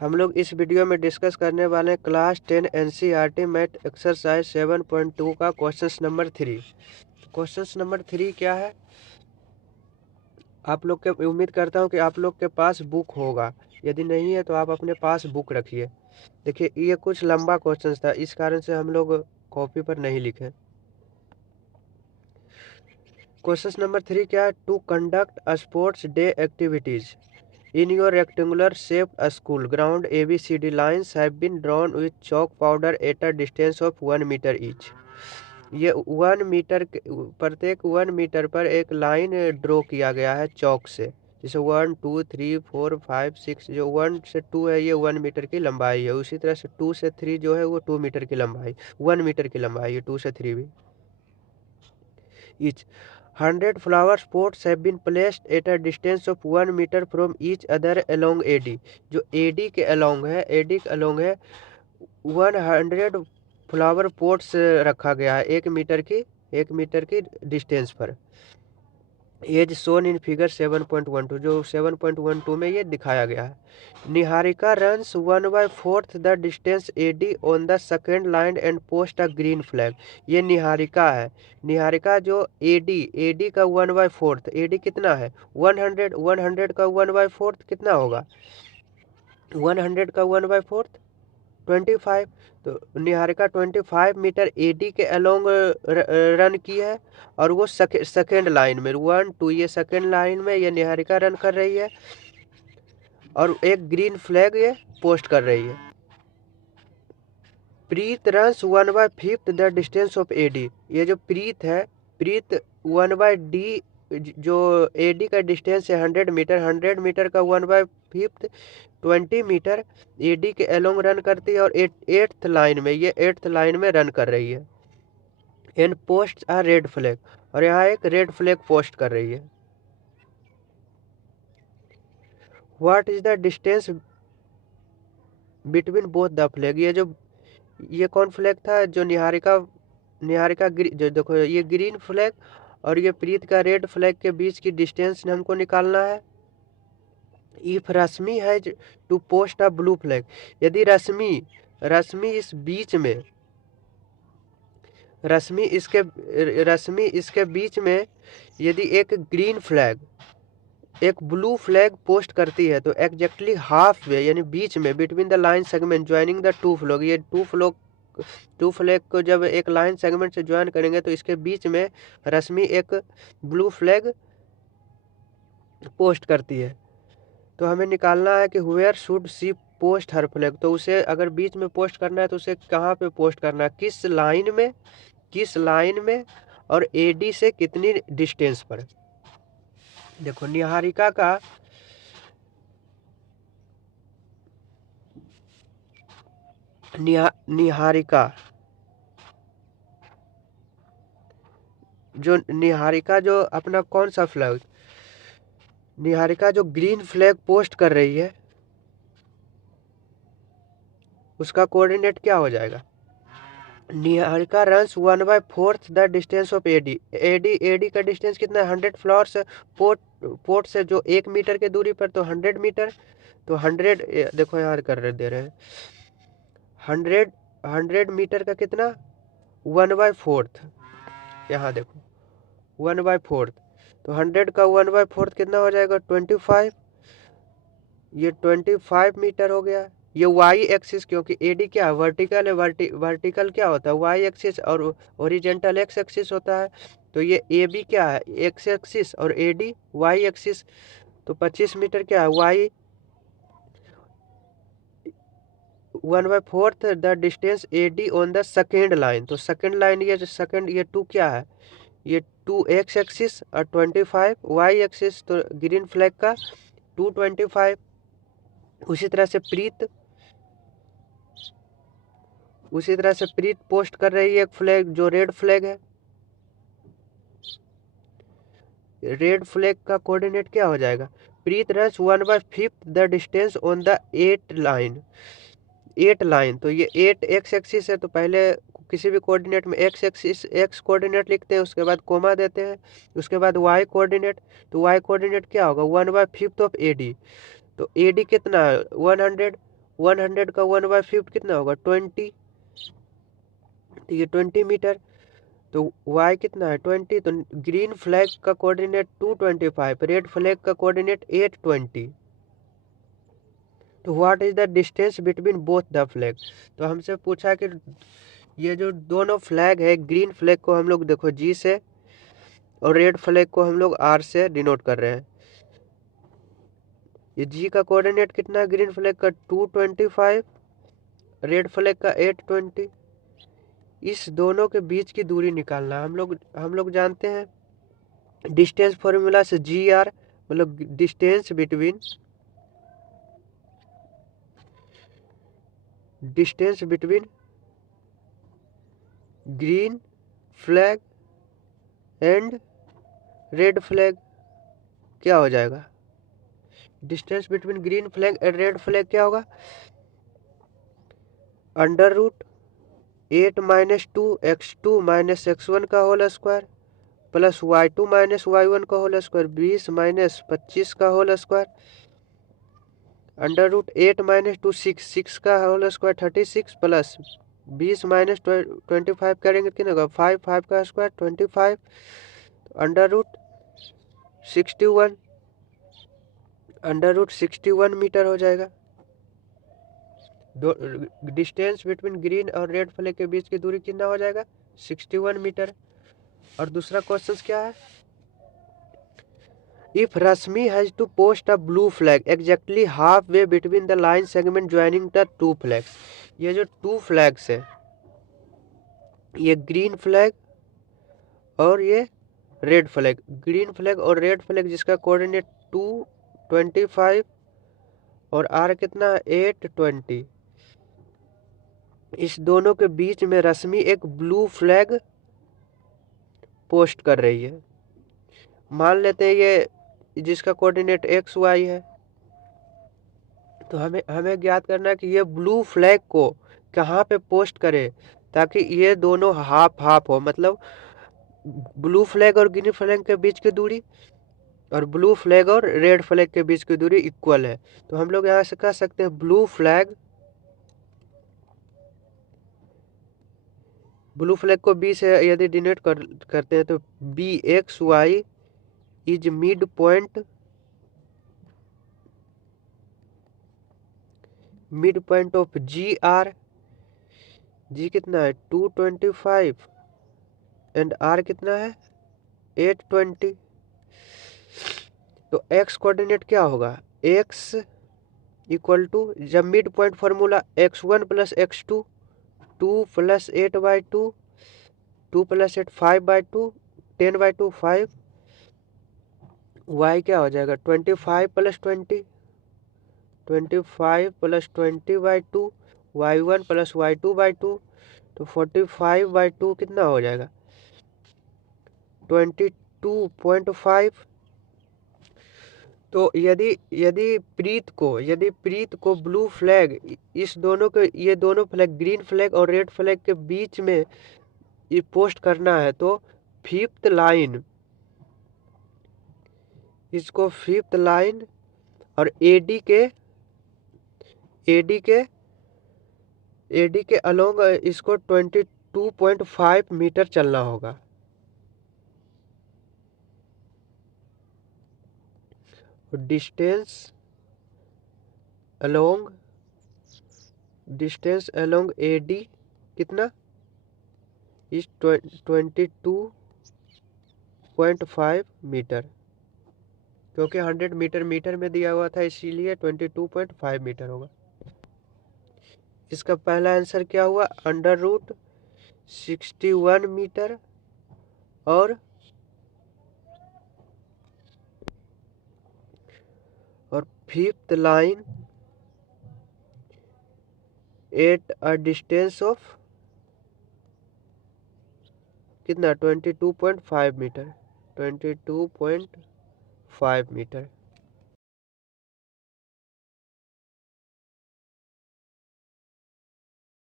हम लोग इस वीडियो में डिस्कस करने वाले हैं क्लास 10 एनसीईआरटी मैथ एक्सरसाइज 7.2 का क्वेश्चन नंबर 3। क्वेश्चन नंबर 3 क्या है? आप लोग के उम्मीद करता हूँ कि आप लोग के पास बुक होगा, यदि नहीं है तो आप अपने पास बुक रखिए। देखिए, ये कुछ लंबा क्वेश्चन था, इस कारण से हम लोग कॉपी पर नहीं लिखे। क्वेश्चन नंबर 3 क्या है? To conduct a sports day activities in your rectangular shaped school ground, ABCD lines have been drawn with chalk powder at a distance of 1 meter each. ये 1 मीटर प्रत्येक 1 मीटर पर एक line draw किया गया है चौक से। जैसे 1 2 3 4 5 6, जो 1 से 2 है ये 1 मीटर की लंबाई है। उसी तरह से 2 से 3 जो है वो 2 मीटर की लंबाई, 1 मीटर की लंबाई है 2 से 3 भी। Each 100 flower pots have been placed at a distance of 1 meter from each other along AD. जो AD के along है, AD के along है 100 फ्लावर पोट्स रखा गया है 1 मीटर की डिस्टेंस पर। एज सोन इन फिगर 7.12, जो 7.12 में ये दिखाया गया है। Niharika runs 1/4 the distance AD on the second line and post a green flag. ये निहारिका है। निहारिका जो एडी का 1/4, एडी कितना है? 100, 100 का 1/4 कितना होगा? 100 का 1/4 25। तो निहारिका 25 मीटर एडी के अलोंग रन की है, और वो सेकेंड लाइन में 1 2, ये सेकेंड लाइन में ये निहारिका रन कर रही है, और एक ग्रीन फ्लैग ये पोस्ट कर रही है। Preet runs 1/5 the distance of AD. ये जो प्रीत है, प्रीत 1/d, जो एडी का डिस्टेंस है 100 मीटर, 100 मीटर का 1/5 20 मीटर एडी के अलोंग रन करती है, और 8th लाइन में, ये 8th लाइन में रन कर रही है। And post a red flag, और यहाँ एक रेड फ्लैग पोस्ट कर रही है। What is the distance between both the flag. ये कौन फ्लैग था? जो निहारिका जो देखो, ये ग्रीन फ्लैग और ये प्रीत का रेड फ्लैग के बीच की डिस्टेंस हमको निकालना है। If Rashmi has to post a blue flag, यदि रश्मि इस बीच में, रश्मि इसके बीच में यदि एक ग्रीन फ्लैग एक ब्लू फ्लैग पोस्ट करती है, तो एग्जैक्टली हाफ वे यानी बीच में, between the line segment joining the to flag, ये टू फ्लैग को जब एक लाइन सेगमेंट से ज्वाइन करेंगे तो इसके बीच में रश्मि एक ब्लू फ्लैग पोस्ट करती है। तो हमें निकालना है कि where should she post her flag. तो उसे अगर बीच में पोस्ट करना है तो उसे कहाँ पे पोस्ट करना है, किस लाइन में और एडी से कितनी डिस्टेंस पर। देखो, निहारिका जो अपना कौन सा फ्लैग, निहारिका जो ग्रीन फ्लैग पोस्ट कर रही है उसका कोऑर्डिनेट क्या हो जाएगा? Niharika runs 1/4 the distance of AD का डिस्टेंस कितना है? 100 फ्लावर्स पोट से, जो 1 मीटर के दूरी पर, तो 100 मीटर, तो 100 देखो यहाँ दे रहे हैं 100 मीटर का कितना? 1/4। यहाँ देखो 1/4, तो 100 का 1/4 कितना हो जाएगा? 25। ये 25 मीटर हो गया। ये वाई एक्सिस, क्योंकि एडी क्या है? वर्टिकल है। वर्टिकल क्या होता है? वाई एक्सिस, और ओरिजेंटल एक्स एक्सिस होता है। तो ये ए बी क्या है? एक्स एक्सिस, और एडी वाई एक्सिस। तो 25 मीटर क्या है? Y 1/4 the distance AD on the second line. तो सेकेंड लाइन, ये सेकेंड, ये 2 क्या है? ये 2 एक्स एक्सिस और 25 वाई एक्सिस, तो ग्रीन फ्लैग का 225। उसी तरह से प्रीत पोस्ट कर रही है एक फ्लैग, जो रेड फ्लैग है। रेड फ्लैग का कोऑर्डिनेट क्या हो जाएगा? Preet runs 1/5 the distance on the 8 line. तो ये 8 एक्स एक्सिस है, तो पहले किसी भी कोऑर्डिनेट में एक्स कोऑर्डिनेट लिखते हैं, उसके बाद कोमा देते हैं, उसके बाद वाई कोऑर्डिनेट। तो वाई कोऑर्डिनेट क्या होगा? 1/5 ऑफ एडी। तो एडी कितना है? 100। 100 का 1/5 कितना होगा 20, तो ये 20 मीटर। तो y कितना है 20, तो ग्रीन फ्लैग का कोऑर्डिनेट 225, रेड फ्लैग का कोऑर्डिनेट 820। तो what is the distance between both the flag. तो हमसे पूछा कि ये जो दोनों फ्लैग है, ग्रीन फ्लैग को हम लोग देखो जी से और रेड फ्लैग को हम लोग आर से डिनोट कर रहे हैं। ये जी का कोऑर्डिनेट कितना है ग्रीन फ्लैग का 225, रेड फ्लैग का 820। इस दोनों के बीच की दूरी निकालना हम लोग जानते हैं डिस्टेंस फॉर्मूला से जी आर, मतलब distance between green flag and red flag क्या हो जाएगा। Distance between green flag and red flag क्या होगा, √8 - 2x2 - x1 का whole square plus y2 - y1 का होल स्क्वायर 20 - 25 का होल स्क्वायर, √8 - 2 6 का होल स्क्वायर 36 प्लस 20 - 25 करेंगे कितना होगा 5 का स्क्वायर 25, √61 मीटर हो जाएगा। डिस्टेंस बिटवीन ग्रीन और रेड फ्लैग के बीच की दूरी कितना हो जाएगा 61 मीटर। और दूसरा क्वेश्चन क्या है, if Rashmi has to post a blue flag exactly half way between the line segment joining the two flags. ये जो टू फ्लैग्स है, ये ग्रीन फ्लैग और ये रेड फ्लैग, ग्रीन फ्लैग और रेड फ्लैग जिसका कोऑर्डिनेट 225 और आर कितना 820, इस दोनों के बीच में रश्मि एक ब्लू फ्लैग पोस्ट कर रही है। मान लेते हैं ये जिसका कोऑर्डिनेट XY है। तो हमें ज्ञात करना है कि ये ब्लू फ्लैग को कहाँ पे पोस्ट करे ताकि ये दोनों हाफ हाफ हो, मतलब ब्लू फ्लैग और ग्रीन फ्लैग के बीच की दूरी और ब्लू फ्लैग और रेड फ्लैग के बीच की दूरी इक्वल है। तो हम लोग यहाँ से कह सकते हैं ब्लू फ्लैग को बी से यदि डिनोट करते हैं तो BXY is mid point of GR। जी कितना है 225 एंड R कितना है 820। तो x कोऑर्डिनेट क्या होगा, x इक्वल टू, जब mid point formula x1 + x2 2 + 8/2 2 + 8 5/2 10/2 5, y क्या हो जाएगा 25 + 20 25 + 20/2 y1 + y2/2, तो 45/2 कितना हो जाएगा 22.5। तो यदि प्रीत को ब्लू फ्लैग इस दोनों के, ये दोनों फ्लैग ग्रीन फ्लैग और रेड फ्लैग के बीच में ये पोस्ट करना है, तो फिफ्थ लाइन, इसको फिफ्थ लाइन और एडी के अलोंग इसको 22.5 मीटर चलना होगा। डिस्टेंस अलोंग एडी कितना इस 22.5 मीटर, क्योंकि 100 मीटर में दिया हुआ था इसीलिए 22.5 मीटर होगा। इसका पहला आंसर क्या हुआ √61 मीटर और fifth line at a distance of कितना 22.5 मीटर 22.5 मीटर।